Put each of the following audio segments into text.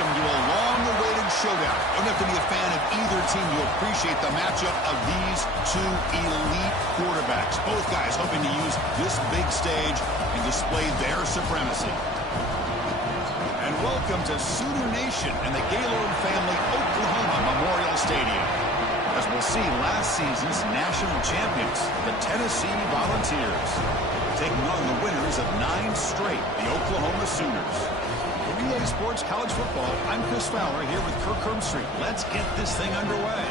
welcome to a long-awaited showdown. You don't have to be a fan of either team to appreciate the matchup of these two elite quarterbacks. Both guys hoping to use this big stage and display their supremacy. And welcome to Sooner Nation and the Gaylord Family Oklahoma Memorial Stadium. As we'll see, last season's national champions, the Tennessee Volunteers, taking on the winners of 9 straight, the Oklahoma Sooners. For Relay Sports College Football, I'm Chris Fowler here with Kirk Herbstreit. Let's get this thing underway.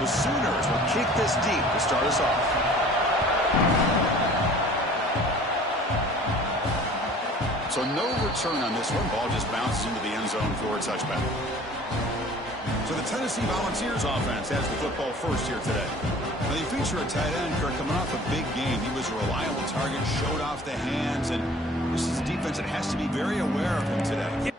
The Sooners will kick this deep to start us off. So no return on this one. Ball just bounces into the end zone for a touchback. So the Tennessee Volunteers offense has the football first here today. Now they feature a tight end, Kirk, coming off a big game. He was a reliable target, showed off the hands, and this is a defense that has to be very aware of him today.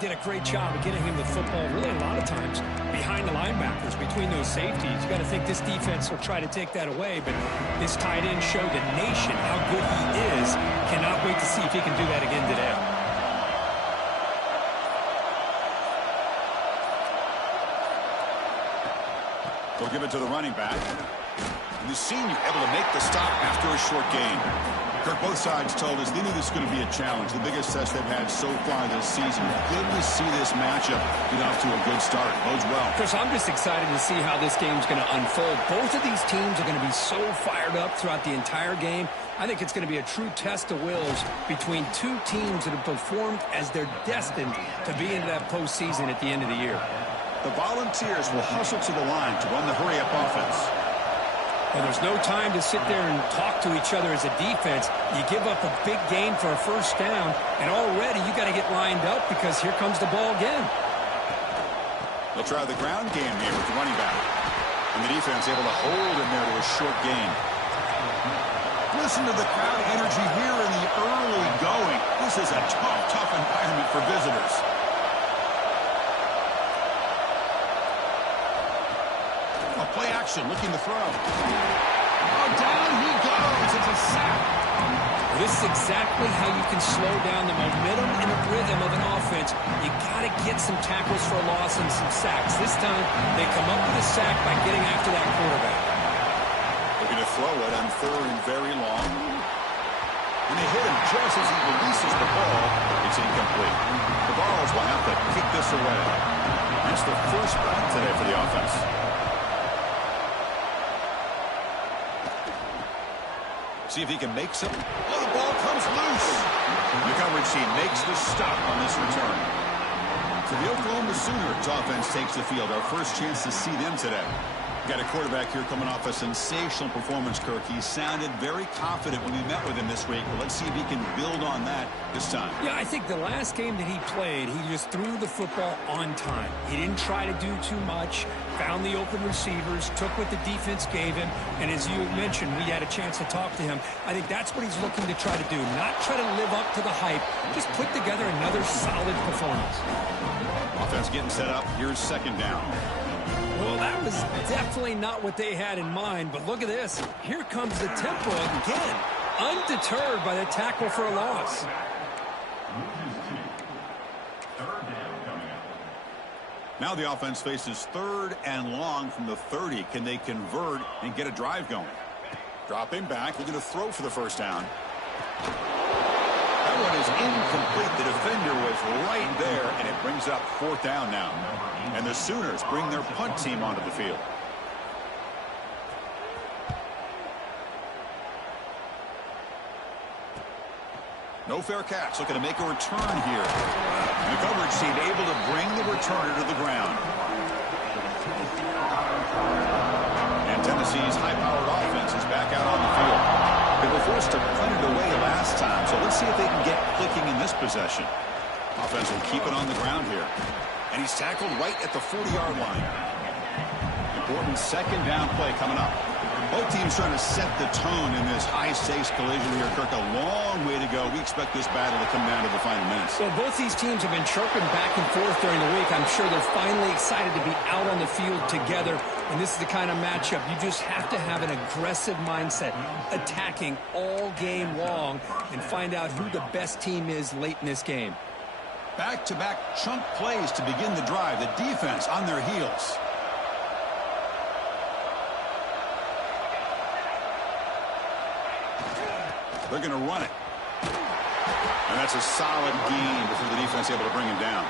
Did a great job of getting him the football really a lot of times behind the linebackers, between those safeties. You got to think this defense will try to take that away, but this tight end showed the nation how good he is. Cannot wait to see if he can do that again today. They'll give it to the running back. And the senior able to make the stop after a short gain. Kirk, both sides told us they knew this was going to be a challenge, the biggest test they've had so far this season. Good to see this matchup get off to a good start. Bodes well. Chris, I'm just excited to see how this game's going to unfold. Both of these teams are going to be so fired up throughout the entire game. I think it's going to be a true test of wills between two teams that have performed as they're destined to be into that postseason at the end of the year. The Volunteers will hustle to the line to run the hurry-up offense. Well, there's no time to sit there and talk to each other as a defense. You give up a big gain for a first down, and already you got to get lined up because here comes the ball again. They'll try the ground game here with the running back. And the defense able to hold him there to a short gain. Listen to the crowd energy here in the early going. This is a tough environment for visitors. Play action, looking to throw. Oh, down he goes. It's a sack. This is exactly how you can slow down the momentum and the rhythm of an offense. You got to get some tackles for a loss and some sacks. This time, they come up with a sack by getting after that quarterback. Looking to throw it on third and very long. And they hit him just as he releases the ball. It's incomplete. The Vols will have to kick this away. That's the first punt today for the offense. See if he can make some. Oh, the ball comes loose. The coverage team makes the stop on this return. So the Oklahoma Sooners offense takes the field. Our first chance to see them today. Got a quarterback here coming off a sensational performance, Kirk. He sounded very confident when we met with him this week. But let's see if he can build on that this time. Yeah, I think the last game that he played, he just threw the football on time. He didn't try to do too much, found the open receivers, took what the defense gave him, and as you mentioned, we had a chance to talk to him. I think that's what he's looking to try to do, not try to live up to the hype, just put together another solid performance. Offense getting set up. Here's second down. Well, that was definitely not what they had in mind, but look at this. Here comes the tempo again, undeterred by the tackle for a loss. Now the offense faces third and long from the 30. Can they convert and get a drive going? Dropping back, looking to throw for the first down. one is incomplete. The defender was right there, and it brings up 4th down now. And the Sooners bring their punt team onto the field. No fair catch, looking to make a return here. And the coverage team able to bring the returner to the ground. And Tennessee's high-powered offense is back out on the field. They were forced to punt it away last time, so let's see if they can get clicking in this possession. Offense will keep it on the ground here. And he's tackled right at the 40-yard line. Important 2nd down play coming up. Both teams trying to set the tone in this high-stakes collision here. Kirk, a long way to go. We expect this battle to come down to the final minutes. So both these teams have been chirping back and forth during the week. I'm sure they're finally excited to be out on the field together. And this is the kind of matchup you just have to have an aggressive mindset, attacking all game long, and find out who the best team is late in this game. Back-to-back chunk plays to begin the drive. The defense on their heels. They're going to run it. And that's a solid gain before the defense able to bring him down.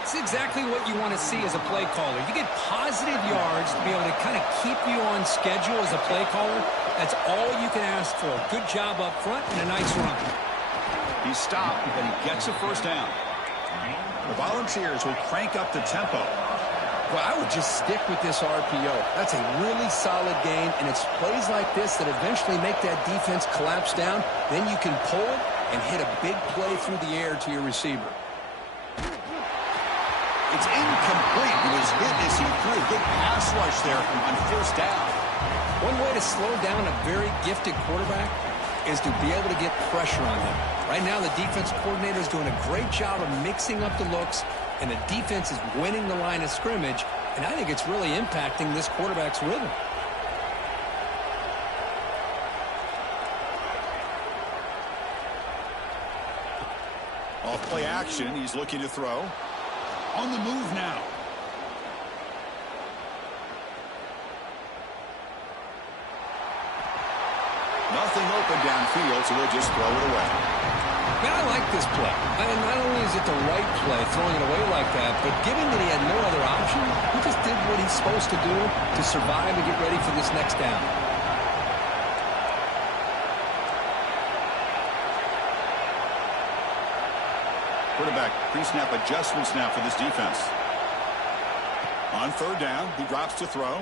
It's exactly what you want to see as a play caller. You get positive yards to be able to kind of keep you on schedule as a play caller. That's all you can ask for. Good job up front and a nice run. He stopped, and he gets a 1st down. The Volunteers will crank up the tempo. Well, I would just stick with this RPO. That's a really solid game, and it's plays like this that eventually make that defense collapse down. Then you can pull it and hit a big play through the air to your receiver. It's incomplete. He was hit as he threw a big pass rush there on 1st down. One way to slow down a very gifted quarterback is to be able to get pressure on him. Right now, the defense coordinator is doing a great job of mixing up the looks, and the defense is winning the line of scrimmage, and I think it's really impacting this quarterback's rhythm. Off play action, he's looking to throw. On the move now. Nothing open downfield, so they'll just throw it away. Man, I like this play. And not only is it the right play, throwing it away like that, but given that he had no other option, he just did what he's supposed to do to survive and get ready for this next down. Quarterback pre-snap adjustments now for this defense. On 3rd down, he drops to throw.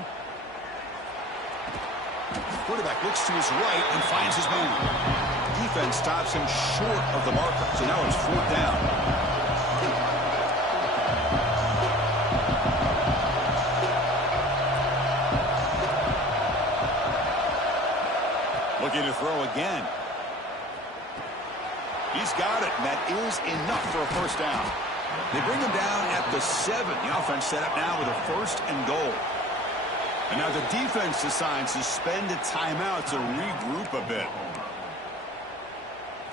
Quarterback looks to his right and finds his man. Defense stops him short of the marker, so now it's 4th down. Looking to throw again. He's got it, and that is enough for a 1st down. They bring him down at the 7. The offense set up now with a 1st and goal. And now the defense decides to spend a timeout to regroup a bit.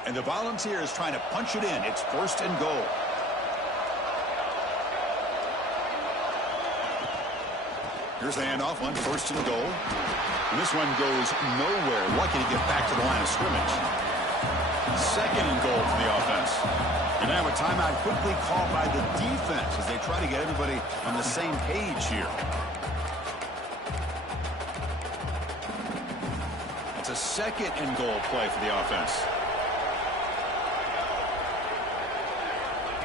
And the Volunteers trying to punch it in. It's 1st and goal. Here's the handoff on 1st and goal. And this one goes nowhere. Lucky to get back to the line of scrimmage. 2nd and goal for the offense. And now a timeout quickly called by the defense as they try to get everybody on the same page here. It's a 2nd and goal play for the offense.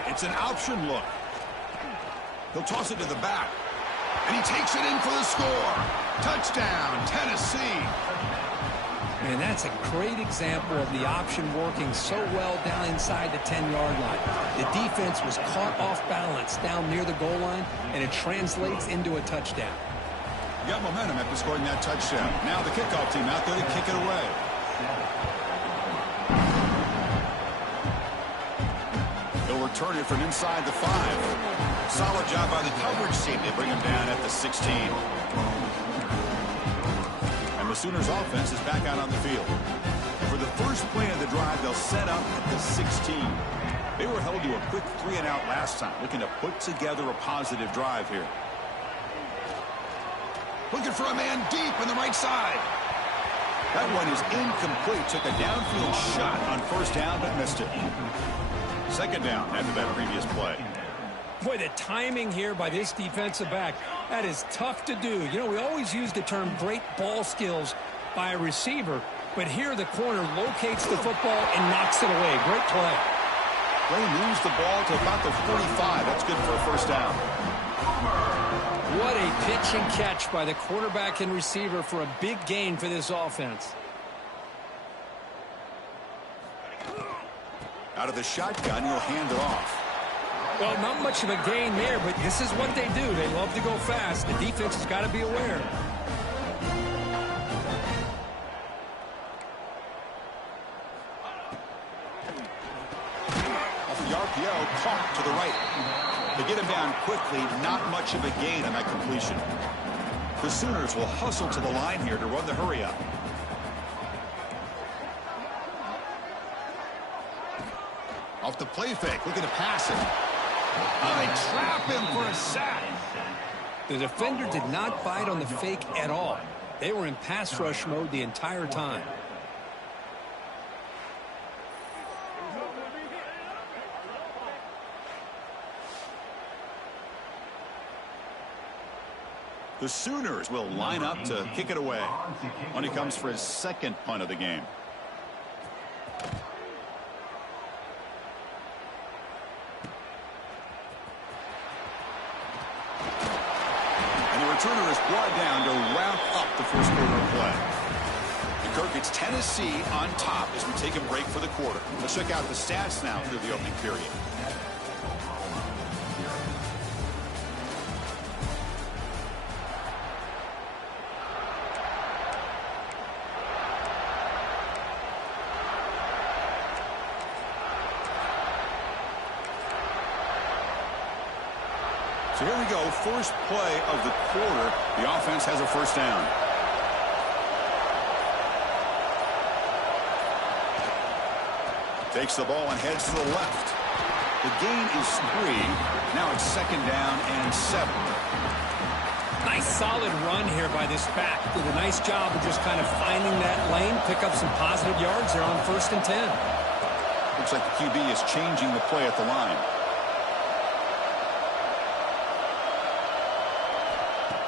It's an option look. He'll toss it to the back. And he takes it in for the score. Touchdown, Tennessee. Man, that's a great example of the option working so well down inside the 10-yard line. The defense was caught off balance down near the goal line, and it translates into a touchdown. You got momentum after scoring that touchdown. Now the kickoff team out there to kick it away. They'll return it from inside the 5. Solid job by the coverage team. They bring him down at the 16. And the Sooners offense is back out on the field. And for the first play of the drive, they'll set up at the 16. They were held to a quick 3-and-out last time, looking to put together a positive drive here. Looking for a man deep on the right side. That one is incomplete. Took a downfield shot on first down, but missed it. Second down after that previous play. Boy, the timing here by this defensive back, that is tough to do. You know, we always use the term great ball skills by a receiver, but here the corner locates the football and knocks it away. Great play. They moves the ball to about the 45. That's good for a first down. What a pitch and catch by the quarterback and receiver for a big gain for this offense. Out of the shotgun, he'll hand it off. Well, not much of a gain there, but this is what they do. They love to go fast. The defense has got to be aware. Off the RPO, caught to the right. They get him down quickly, not much of a gain on that completion. The Sooners will hustle to the line here to run the hurry up. Off the play fake, looking to pass it. Oh, they trap him for a sack. The defender did not bite on the fake at all. They were in pass rush mode the entire time. The Sooners will line up to kick it away when he comes for his second punt of the game. Returner is brought down to wrap up the first quarter of play. And Kirk, it's Tennessee on top as we take a break for the quarter. Let's check out the stats now through the opening period. So here we go, first play of the quarter. The offense has a first down. Takes the ball and heads to the left. The gain is 3. Now it's second down and 7. Nice solid run here by this back. Did a nice job of just kind of finding that lane, pick up some positive yards there on first and 10. Looks like the QB is changing the play at the line.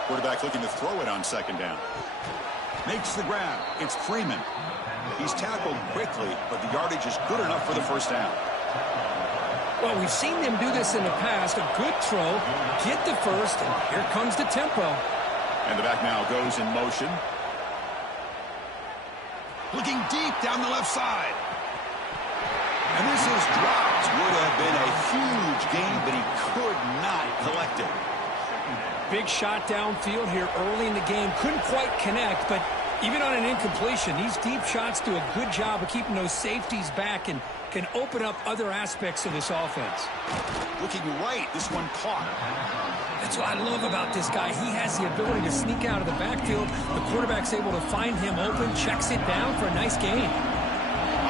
Quarterback looking to throw it on second down. Makes the grab. It's Freeman. He's tackled quickly, but the yardage is good enough for the first down. Well, we've seen them do this in the past. A good throw, get the first, and here comes the tempo. And the back now goes in motion. Looking deep down the left side. And this is dropped. Would have been a huge gain, but he could not collect it. Big shot downfield here early in the game. Couldn't quite connect, but even on an incompletion, these deep shots do a good job of keeping those safeties back and can open up other aspects of this offense. Looking right, this one caught. That's what I love about this guy. He has the ability to sneak out of the backfield. The quarterback's able to find him open, checks it down for a nice gain.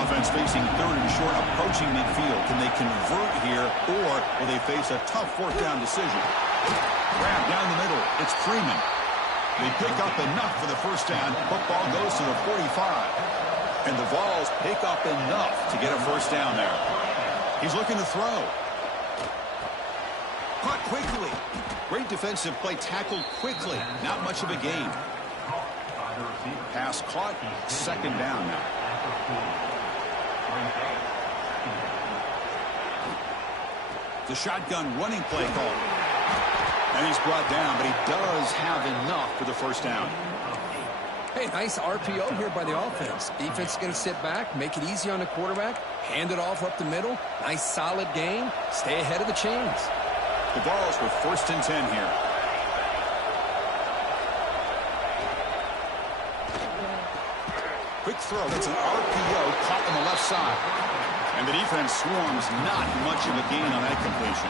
Offense facing third and short, approaching midfield. Can they convert here, or will they face a tough fourth down decision? Grab down the middle. It's Freeman. They pick up enough for the first down. Football goes to the 45. And the Vols pick up enough to get a first down there. He's looking to throw. Caught quickly. Great defensive play, tackled quickly. Not much of a gain. Pass caught. Second down now. The shotgun running play call. And he's brought down, but he does have enough for the first down. Hey, nice RPO here by the offense. Defense is going to sit back, make it easy on the quarterback, hand it off up the middle. Nice solid gain. Stay ahead of the chains. The Vols with first and 10 here. Quick throw. That's an RPO caught on the left side. And the defense swarms. Not much of a gain on that completion.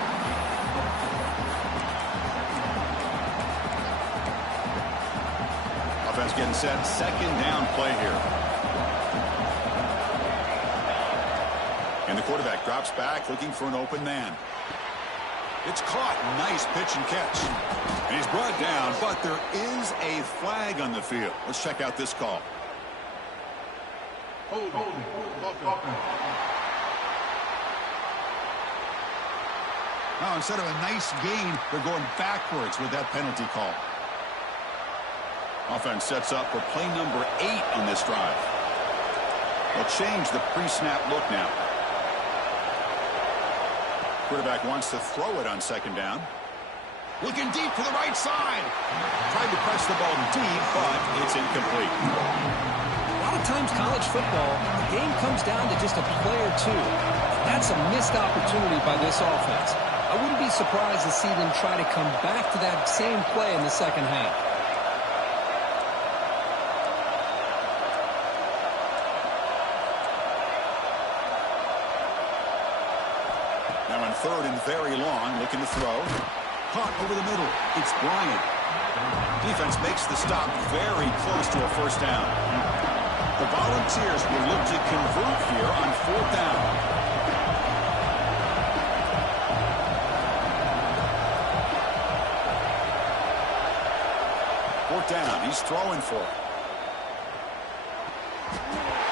Offense getting set. Second down play here. And the quarterback drops back looking for an open man. It's caught. Nice pitch and catch. And he's brought down, but there is a flag on the field. Let's check out this call. Now, instead of a nice gain, they're going backwards with that penalty call. Offense sets up for play number 8 on this drive. They'll change the pre-snap look now. Quarterback wants to throw it on second down. Looking deep to the right side. Tried to press the ball deep, but it's incomplete. A lot of times college football, the game comes down to just a play or two. That's a missed opportunity by this offense. I wouldn't be surprised to see them try to come back to that same play in the second half. Now on third and very long, looking to throw. Caught over the middle. It's Bryant. Defense makes the stop very close to a first down. The Volunteers will look to convert here on fourth down. Fourth down. He's throwing for it.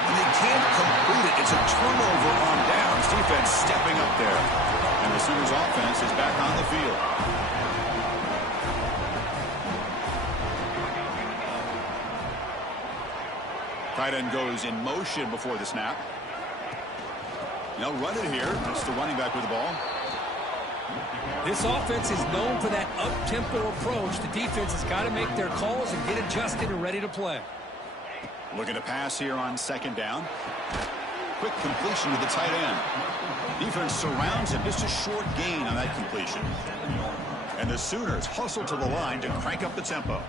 And they can't complete it. It's a turnover on downs. Defense stepping up there. And the Sooners offense is back on the field. Tight end goes in motion before the snap. They'll run it here. It's the running back with the ball. This offense is known for that up-tempo approach. The defense has got to make their calls and get adjusted and ready to play. Looking to pass here on second down. Quick completion to the tight end. Defense surrounds him. Just a short gain on that completion. And the Sooners hustle to the line to crank up the tempo.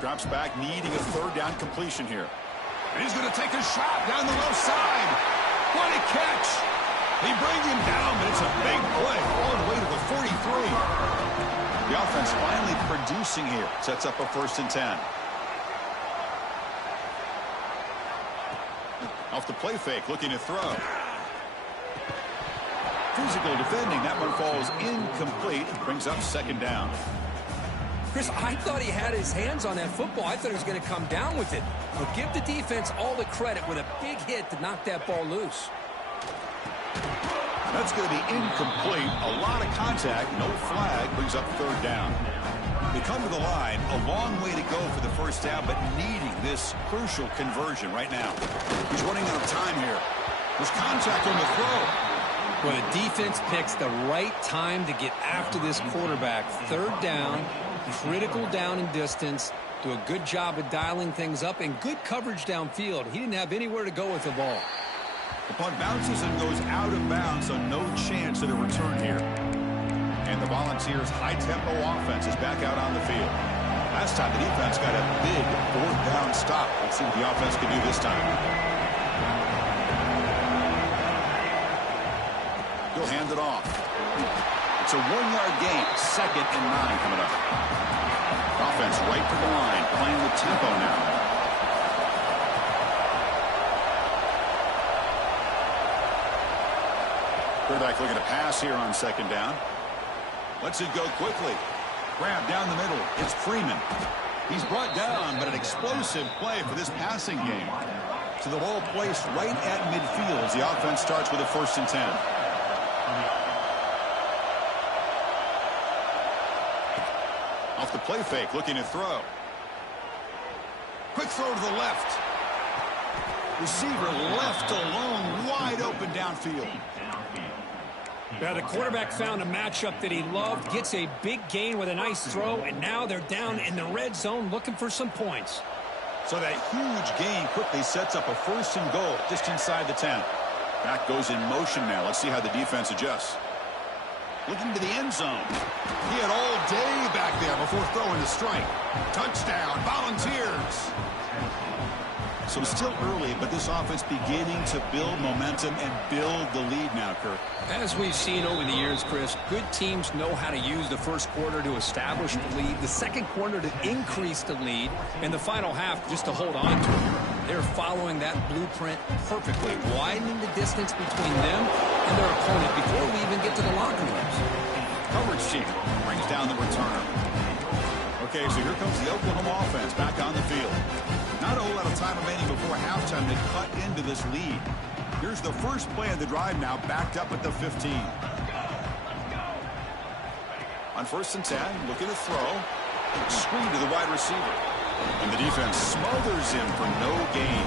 Drops back, needing a third down completion here. And he's going to take a shot down the left side. What a catch. They bring him down, but it's a big play all the way to the 43. The offense finally producing here. Sets up a 1st and 10. Off the play fake, looking to throw. Physical defending. That one falls incomplete. Brings up second down. Chris, I thought he had his hands on that football. I thought he was going to come down with it. But give the defense all the credit with a big hit to knock that ball loose. That's going to be incomplete. A lot of contact. No flag. Brings up third down. They come to the line. A long way to go for the first down, but needing this crucial conversion right now. He's running out of time here. There's contact on the throw. Well, the defense picks the right time to get after this quarterback. Third down, critical down and distance. Do a good job of dialing things up and good coverage downfield. He didn't have anywhere to go with the ball. The punt bounces and goes out of bounds, so no chance at a return here. And the Volunteers' high-tempo offense is back out on the field. Last time the defense got a big fourth down stop. Let's see what the offense can do this time. He'll hand it off. It's a 1-yard gain. 2nd and 9 coming up. Offense right to the line, playing with tempo now. Quarterback looking to pass here on second down. Lets it go quickly. Grab down the middle. It's Freeman. He's brought down, but an explosive play for this passing game. So the ball placed right at midfield as the offense starts with a 1st and 10. Off the play fake, looking to throw. Quick throw to the left. Receiver left alone, wide open downfield. Now the quarterback found a matchup that he loved, gets a big gain with a nice throw, and now they're down in the red zone looking for some points. So that huge gain quickly sets up a 1st and goal just inside the 10. Back goes in motion now. Let's see how the defense adjusts. Looking to the end zone. He had all day back there before throwing the strike. Touchdown, Volunteers. So still early, but this offense beginning to build momentum and build the lead now, Kirk. As we've seen over the years, Chris, good teams know how to use the first quarter to establish the lead, the second quarter to increase the lead, and the final half just to hold on to it. They're following that blueprint perfectly, widening the distance between them and their opponent before we even get to the locker rooms. Coverage team brings down the returner. Okay, so here comes the Oklahoma offense back on the field. Not a whole lot of time remaining before halftime to cut into this lead. Here's the first play of the drive now, backed up at the 15. On 1st and 10, looking to throw. Screen to the wide receiver. And the defense smothers him for no gain.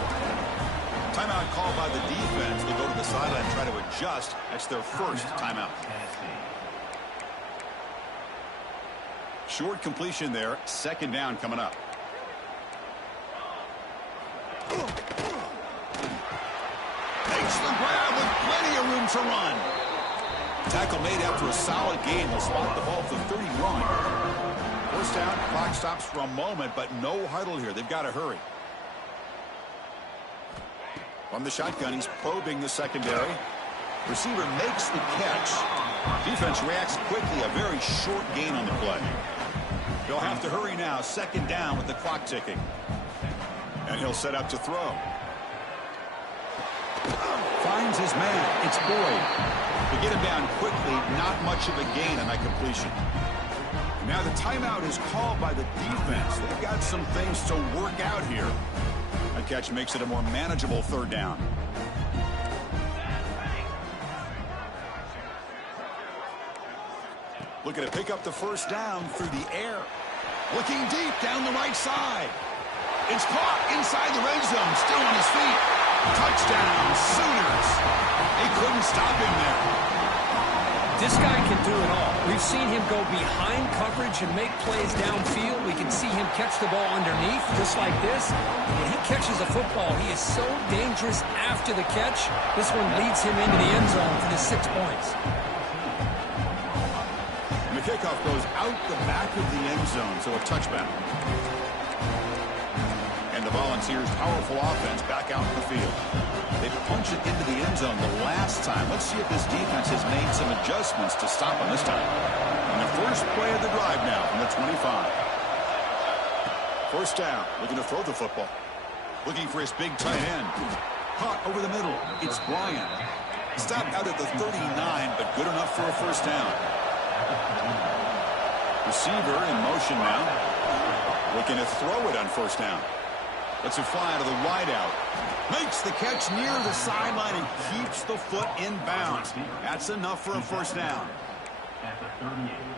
Timeout called by the defense. They'll go to the sideline and try to adjust. That's their first timeout. Short completion there. 2nd down coming up. Makes the grab with plenty of room to run. Tackle made after a solid gain. They'll spot the ball at the 31. 1st down. Clock stops for a moment, but no huddle here. They've got to hurry. From the shotgun, he's probing the secondary. Receiver makes the catch. Defense reacts quickly. A very short gain on the play. They'll have to hurry now. 2nd down with the clock ticking. And he'll set up to throw. Finds his man. It's Boyd. To get him down quickly, not much of a gain on that completion. Now the timeout is called by the defense. They've got some things to work out here. That catch makes it a more manageable 3rd down. Looking to pick up the 1st down through the air. Looking deep down the right side. It's caught inside the red zone. Still on his feet. Touchdown, Sooners. They couldn't stop him there. This guy can do it all. We've seen him go behind coverage and make plays downfield. We can see him catch the ball underneath, just like this. When he catches a football, he is so dangerous after the catch. This one leads him into the end zone for the 6 points. And the kickoff goes out the back of the end zone, so a touchback. And the Volunteers' powerful offense back out in the field. They punch it into the end zone the last time. Let's see if this defense has made some adjustments to stop them this time. And the first play of the drive now from the 25. 1st down, looking to throw the football. Looking for his big tight end. Caught over the middle. It's Bryant. Stopped out at the 39, but good enough for a 1st down. Receiver in motion now. Looking to throw it on 1st down. Lets it fly out of the wideout. Makes the catch near the sideline and keeps the foot in bounds. That's enough for a 1st down.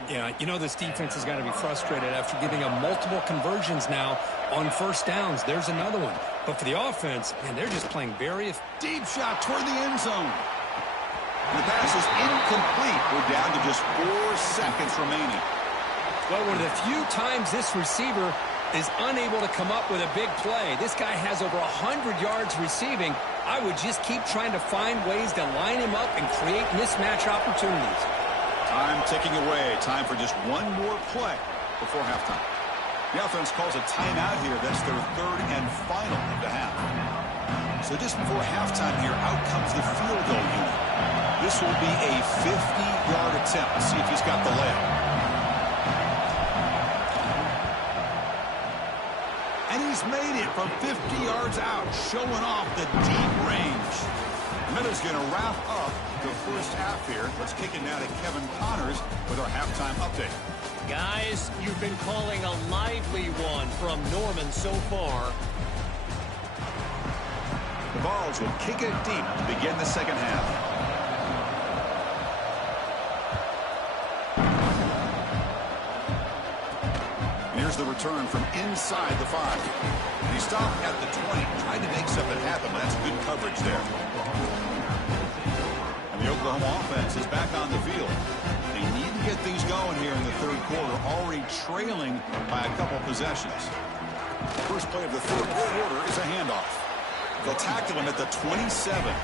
Yeah, you know this defense has got to be frustrated after giving them multiple conversions now on 1st downs. There's another one. But for the offense, man, they're just playing very... Deep shot toward the end zone. And the pass is incomplete. We're down to just 4 seconds remaining. Well, one of the few times this receiver is unable to come up with a big play. This guy has over 100 yards receiving. I would just keep trying to find ways to line him up and create mismatch opportunities. Time ticking away. Time for just one more play before halftime. The offense calls a timeout here. That's their 3rd and final of the half. So just before halftime here, out comes the field goal unit. This will be a 50-yard attempt. Let's see if he's got the layup. And he's made it from 50 yards out, showing off the deep range. Miller's going to wrap up the 1st half here. Let's kick it now to Kevin Connors with our halftime update. Guys, you've been calling a lively one from Norman so far. The Vols will kick it deep to begin the 2nd half. Here's the return from inside the 5. He stopped at the 20, tried to make something happen. That's good coverage there. And the Oklahoma offense is back on the field. They need to get things going here in the 3rd quarter, already trailing by a couple possessions. The first play of the 3rd quarter is a handoff. They'll tackle him at the 27.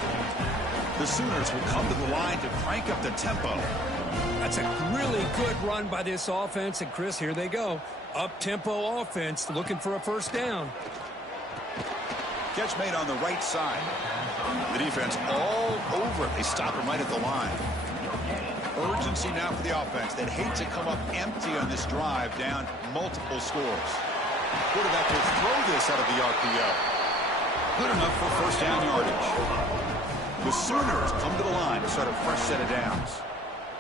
The Sooners will come to the line to crank up the tempo. That's a really good run by this offense. And, Chris, here they go. Up-tempo offense looking for a 1st down. Catch made on the right side. The defense all over it. They stop him right at the line. Urgency now for the offense. They'd hate to come up empty on this drive, down multiple scores. Quarterback will throw this out of the RPO. Good enough for 1st down yardage. The Sooners come to the line to start a fresh set of downs.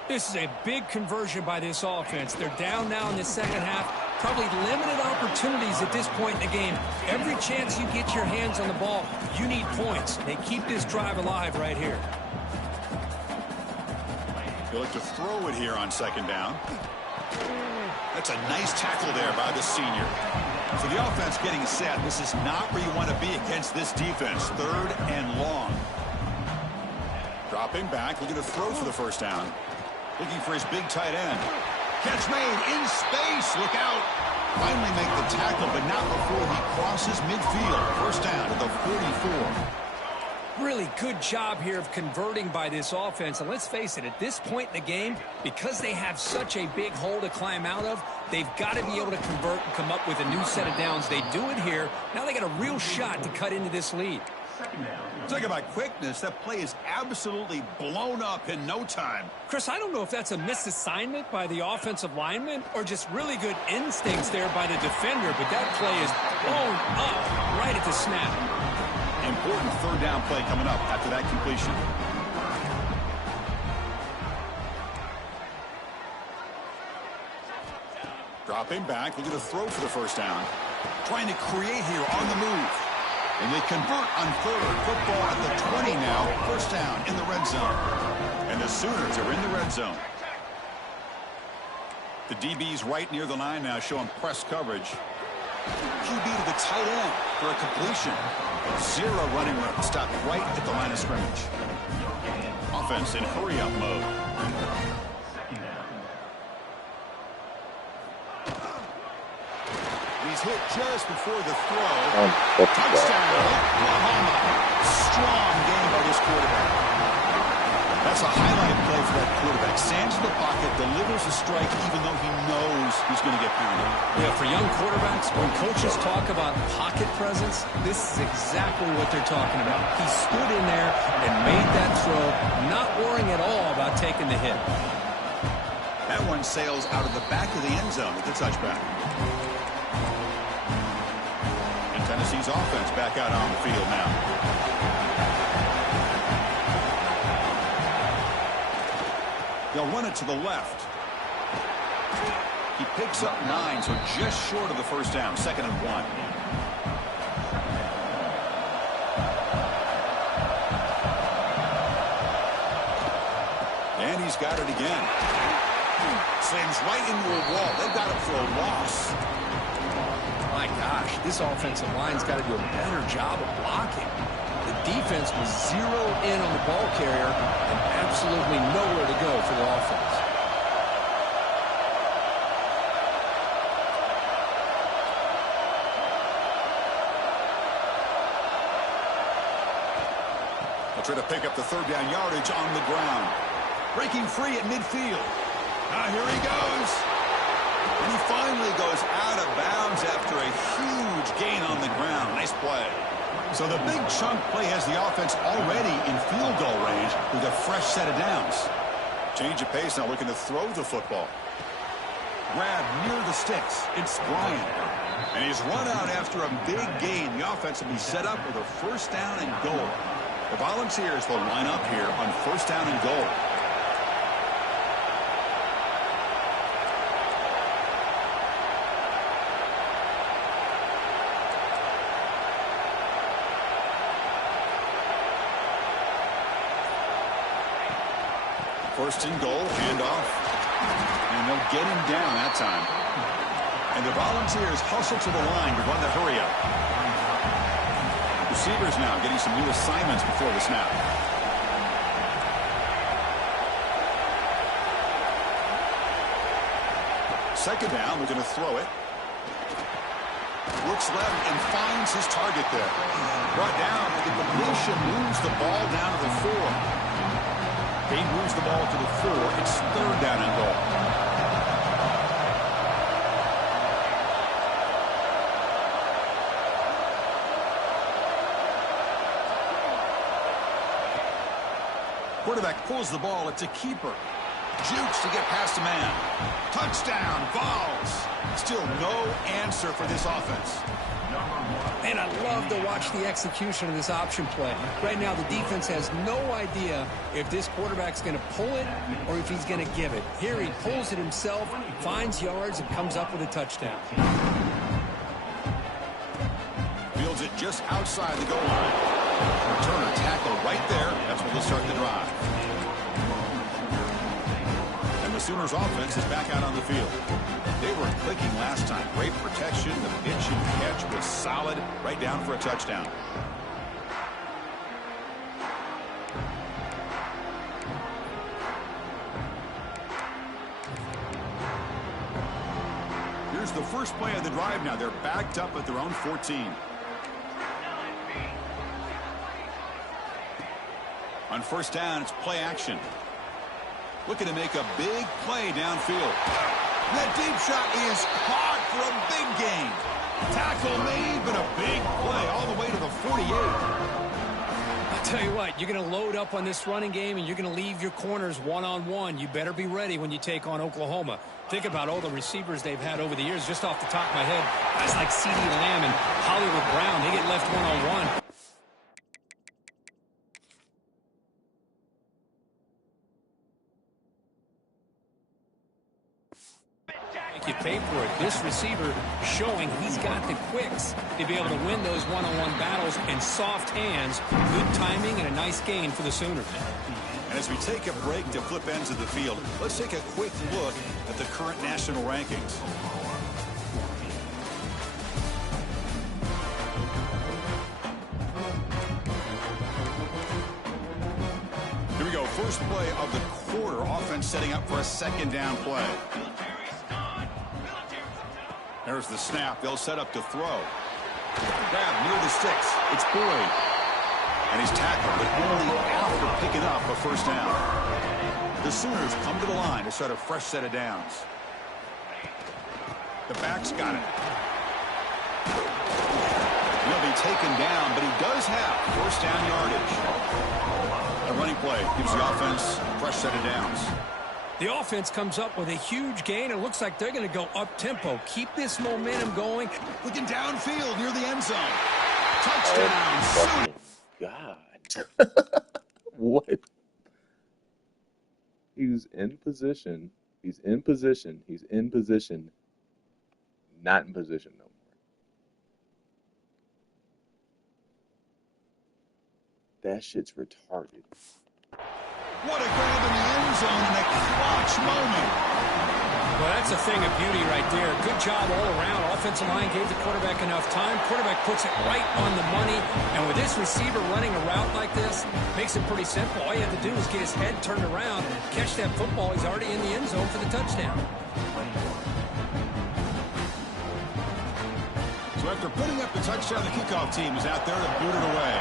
This is a big conversion by this offense. They're down now in the 2nd half. Probably limited opportunities at this point in the game. Every chance you get your hands on the ball, you need points. They keep this drive alive right here. He'll look to throw it here on second down. That's a nice tackle there by the senior. So the offense getting set. This is not where you want to be against this defense. Third and long. Dropping back, looking to throw for the first down. Looking for his big tight end. Catch made in space. Look out. Finally make the tackle, but not before he crosses midfield. First down at the 44. Really good job here of converting by this offense. And let's face it, at this point in the game, because they have such a big hole to climb out of, they've got to be able to convert and come up with a new set of downs. They do it here. Now they got a real shot to cut into this lead. Talk about quickness. That play is absolutely blown up in no time. Chris, I don't know if that's a misassignment by the offensive lineman or just really good instincts there by the defender, but that play is blown up right at the snap. Important third down play coming up after that completion. Dropping back, looking to throw for the first down. Trying to create here on the move. And they convert on third. Football at the 20 now. First down in the red zone. And the Sooners are in the red zone. The DB's right near the line now, showing press coverage. QB to the tight end for a completion. Zero running room. Stopped right at the line of scrimmage. Offense in hurry-up mode. He's hit just before the throw. Touchdown, Oklahoma. Strong game by this quarterback. That's a highlight play for that quarterback. Stands in the pocket, delivers a strike even though he knows he's going to get pounded. Yeah, for young quarterbacks, when coaches talk about pocket presence, this is exactly what they're talking about. He stood in there and made that throw, not worrying at all about taking the hit. That one sails out of the back of the end zone with the touchback. Tennessee's offense back out on the field now. They'll run it to the left. He picks up 9, so just short of the first down. 2nd and 1. And he's got it again. Slams right into a wall. They've got him for a loss. My gosh, this offensive line's got to do a better job of blocking. The defense was zeroed in on the ball carrier and absolutely nowhere to go for the offense. They'll try to pick up the third down yardage on the ground. Breaking free at midfield. Here he goes. And he finally goes out of bounds after a huge gain on the ground. Nice play. So the big chunk play has the offense already in field goal range with a fresh set of downs. Change of pace now, looking to throw the football. Grab near the sticks. It's Bryant. And he's run out after a big gain. The offense will be set up with a first down and goal. The Volunteers will line up here on first down and goal. First and goal, handoff. And they'll get him down that time. And the Volunteers hustle to the line to run the hurry up. Receivers now getting some new assignments before the snap. Second down, we're going to throw it. Looks left and finds his target there. Brought down, the completion moves the ball down to the 4. He moves the ball to the 4. It's third down and goal. Quarterback pulls the ball. It's a keeper. Jukes to get past a man. Touchdown, Vols. Still no answer for this offense. And I love to watch the execution of this option play. Right now, the defense has no idea if this quarterback's going to pull it or if he's going to give it. Here he pulls it himself, finds yards, and comes up with a touchdown. Fields it just outside the goal line. Returner tackle right there. That's where they'll start the drive. And the Sooners offense is back out on the field. They were clicking last time. Great protection. The pitch and catch was solid. Right down for a touchdown. Here's the first play of the drive now. They're backed up at their own 14. On first down, it's play action. Looking to make a big play downfield. That deep shot is caught for a big gain. Tackle made, but a big play all the way to the 48. I'll tell you what, you're going to load up on this running game, and you're going to leave your corners one-on-one. You better be ready when you take on Oklahoma. Think about all the receivers they've had over the years. Just off the top of my head, guys like CeeDee Lamb and Hollywood Brown, they get left one-on-one. You pay for it. This receiver showing he's got the quicks to be able to win those one-on-one battles and soft hands. Good timing and a nice gain for the Sooners. And as we take a break to flip ends of the field, let's take a quick look at the current national rankings. Here we go. First play of the quarter. Offense setting up for a second down play. There's the snap. They'll set up to throw. Grab near the sticks. It's Boyd. And he's tackled, but only after picking up a first down. The Sooners come to the line to start a fresh set of downs. The back's got it. He'll be taken down, but he does have first down yardage. A running play gives the offense a fresh set of downs. The offense comes up with a huge gain. It looks like they're going to go up-tempo. Keep this momentum going. Looking downfield near the end zone. Touchdown. Oh, God. What? He's in position. He's in position. He's in position. Not in position no more. That shit's retarded. What a grab in the end zone in a clutch moment. Well, that's a thing of beauty right there. Good job all around. Offensive line gave the quarterback enough time. Quarterback puts it right on the money. And with this receiver running a route like this, makes it pretty simple. All you have to do is get his head turned around, catch that football. He's already in the end zone for the touchdown. So after putting up the touchdown, the kickoff team is out there to boot it away.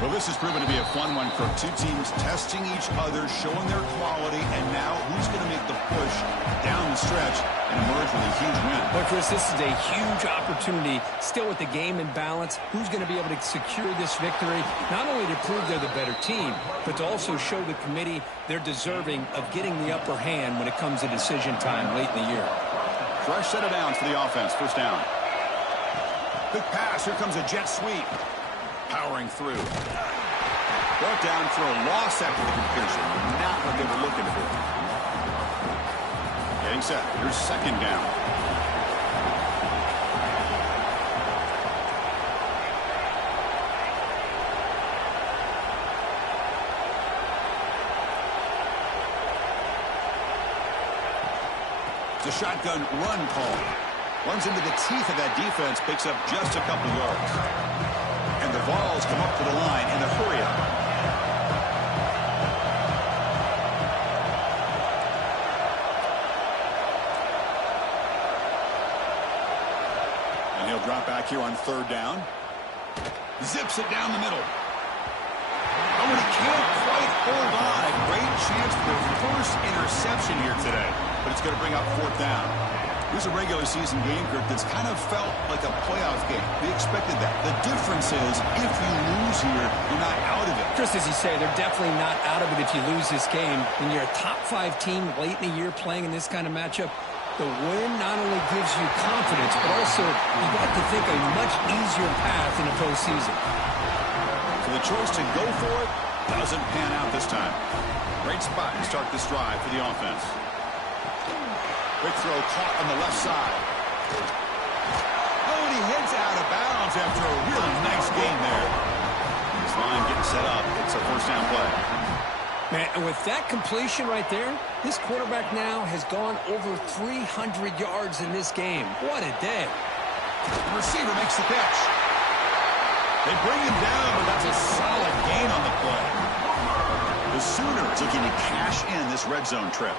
Well, this has proven to be a fun one for two teams testing each other, showing their quality, and now who's going to make the push down the stretch and emerge with a huge win. But, Chris, this is a huge opportunity still with the game in balance. Who's going to be able to secure this victory, not only to prove they're the better team, but to also show the committee they're deserving of getting the upper hand when it comes to decision time late in the year. Fresh set of downs for the offense. First down. Big pass. Here comes a jet sweep. Powering through. Brought down for a loss after the completion. Not what they were looking for. Getting set. Here's second down. It's a shotgun run call. Runs into the teeth of that defense. Picks up just a couple yards. And the Vols come up to the line in a hurry-up. And he'll drop back here on third down. Zips it down the middle. Oh, and he can't quite hold on. A great chance for the first interception here today. But it's going to bring up fourth down. Here's a regular season game, Kurt, that's kind of felt like a playoff game. We expected that. The difference is if you lose here, you're not out of it. Just as you say, they're definitely not out of it if you lose this game. When you're a top-5 team late in the year playing in this kind of matchup, the win not only gives you confidence, but also you'd like to think a much easier path in the postseason. So the choice to go for it doesn't pan out this time. Great spot to start this drive for the offense. Quick throw caught on the left side. Oh, and he heads out of bounds after a really nice gain there. This line getting set up. It's a first down play. Man, and with that completion right there, this quarterback now has gone over 300 yards in this game. What a day. The receiver makes the catch. They bring him down, but that's a solid gain on the play. The Sooners looking to cash in this red zone trip.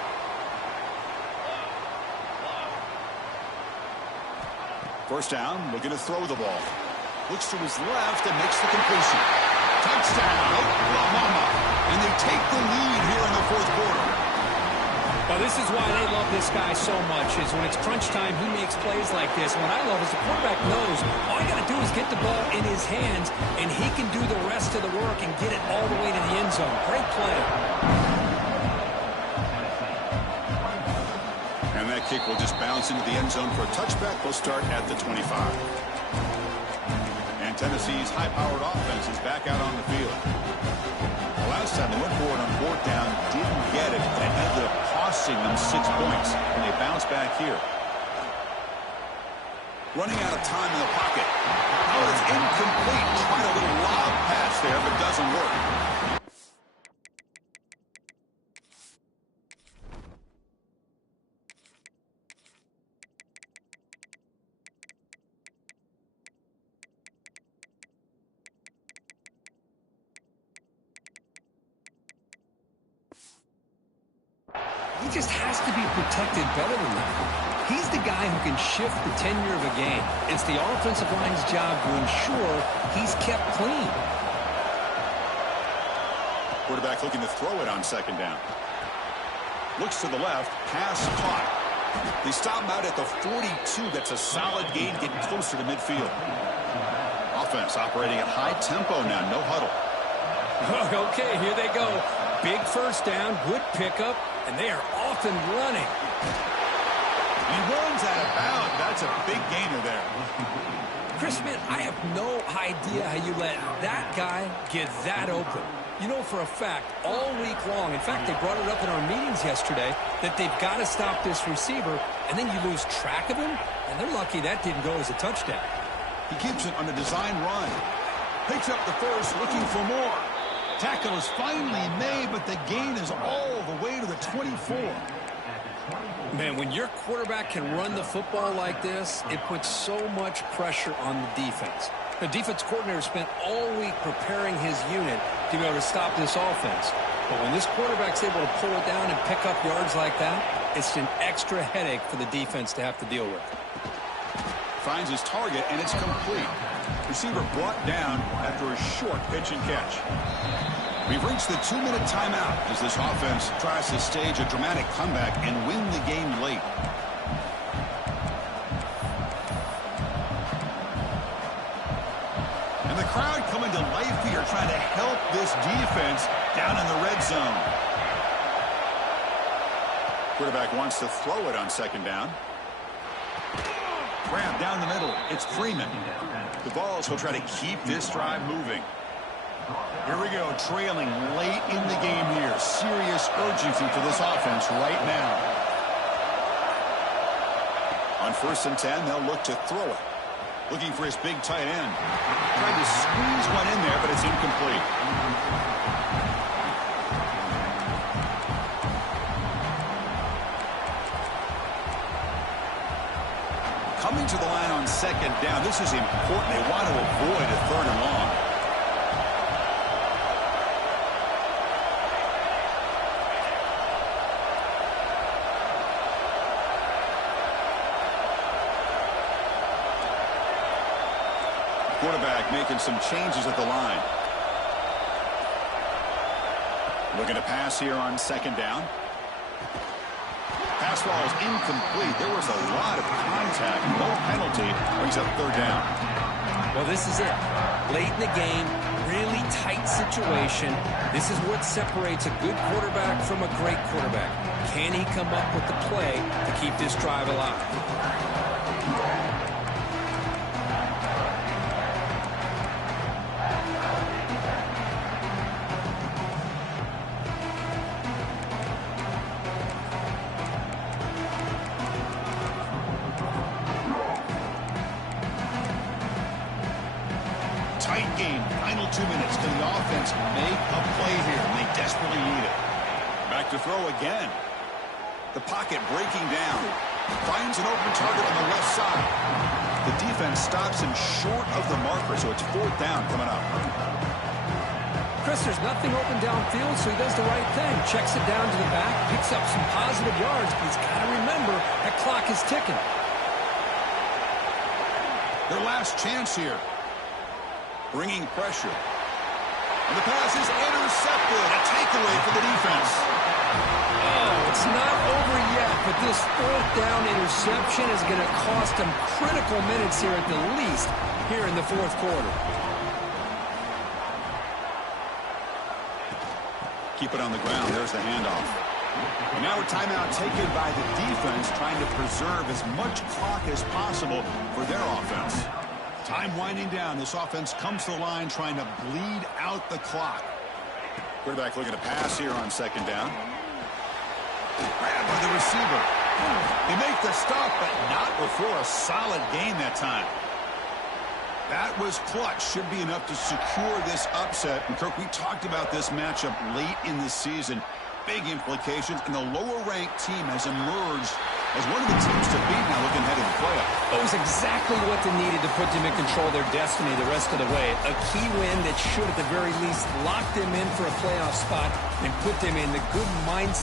First down, looking to throw the ball. Looks to his left and makes the completion. Touchdown, Oklahoma. And they take the lead here in the fourth quarter. Well, this is why they love this guy so much, is when it's crunch time, he makes plays like this. What I love is the quarterback knows all you got to do is get the ball in his hands, and he can do the rest of the work and get it all the way to the end zone. Great play. And that kick will just bounce into the end zone for a touchback. We'll start at the 25. And Tennessee's high-powered offense is back out on the field. The last time they went for it on fourth down, didn't get it, and it ended up costing them 6 points. And they bounce back here. Running out of time in the pocket. Oh, it's incomplete. Tried a little lob pass there, but doesn't work. He just has to be protected better than that. He's the guy who can shift the tenure of a game. It's the offensive line's job to ensure he's kept clean. Quarterback looking to throw it on second down. Looks to the left. Pass caught. They stop him out at the 42. That's a solid gain, getting closer to midfield. Offense operating at high tempo now. No huddle. Okay, here they go. Big first down, good pickup, and they are off and running. He runs out of bounds. That's a big gainer there. Chris, man, I have no idea how you let that guy get that open. You know for a fact, all week long, in fact, they brought it up in our meetings yesterday, that they've got to stop this receiver, and then you lose track of him, and they're lucky that didn't go as a touchdown. He keeps it on a design run. Picks up the first, looking for more. Tackle is finally made, but the gain is all the way to the 24. Man, when your quarterback can run the football like this, it puts so much pressure on the defense. The defense coordinator spent all week preparing his unit to be able to stop this offense. But when this quarterback's able to pull it down and pick up yards like that, it's an extra headache for the defense to have to deal with. Finds his target, and it's complete. Receiver brought down after a short pitch and catch. We've reached the 2-minute timeout as this offense tries to stage a dramatic comeback and win the game late. And the crowd coming to life here, trying to help this defense down in the red zone. Quarterback wants to throw it on second down. Grab down the middle. It's Freeman. The Vols will try to keep this drive moving. Here we go, trailing late in the game here. Serious urgency for this offense right now. On 1st and 10, they'll look to throw it. Looking for his big tight end. Tried to squeeze one in there, but it's incomplete. Coming to the line on second down. This is important. They want to avoid a 3rd and long. Quarterback making some changes at the line. Looking to pass here on second down. Fastball is incomplete. There was a lot of contact. No penalty. Brings up third down. Well, this is it. Late in the game, really tight situation. This is what separates a good quarterback from a great quarterback. Can he come up with the play to keep this drive alive? Tight game. Final 2 minutes. Can the offense make a play here? And they desperately need it. Back to throw again. The pocket breaking down. Finds an open target on the left side. The defense stops him short of the marker, so it's fourth down coming up. Chris, there's nothing open downfield, so he does the right thing. Checks it down to the back, picks up some positive yards, but he's got to remember that clock is ticking. Their last chance here. Bringing pressure. And the pass is intercepted. A takeaway for the defense. Oh, it's not over yet, but this fourth down interception is going to cost them critical minutes here at the least here in the fourth quarter. Keep it on the ground. There's the handoff. And now a timeout taken by the defense, trying to preserve as much clock as possible for their offense. Time winding down. This offense comes to the line trying to bleed out the clock. Quarterback looking to pass here on second down. Grabbed by the receiver. They make the stop, but not before a solid gain that time. That was clutch. Should be enough to secure this upset. And, Kirk, we talked about this matchup late in the season. Big implications, and the lower-ranked team has emerged as one of the teams to beat now looking ahead of the playoff. It was exactly what they needed to put them in control of their destiny the rest of the way. A key win that should, at the very least, lock them in for a playoff spot and put them in the good mindset.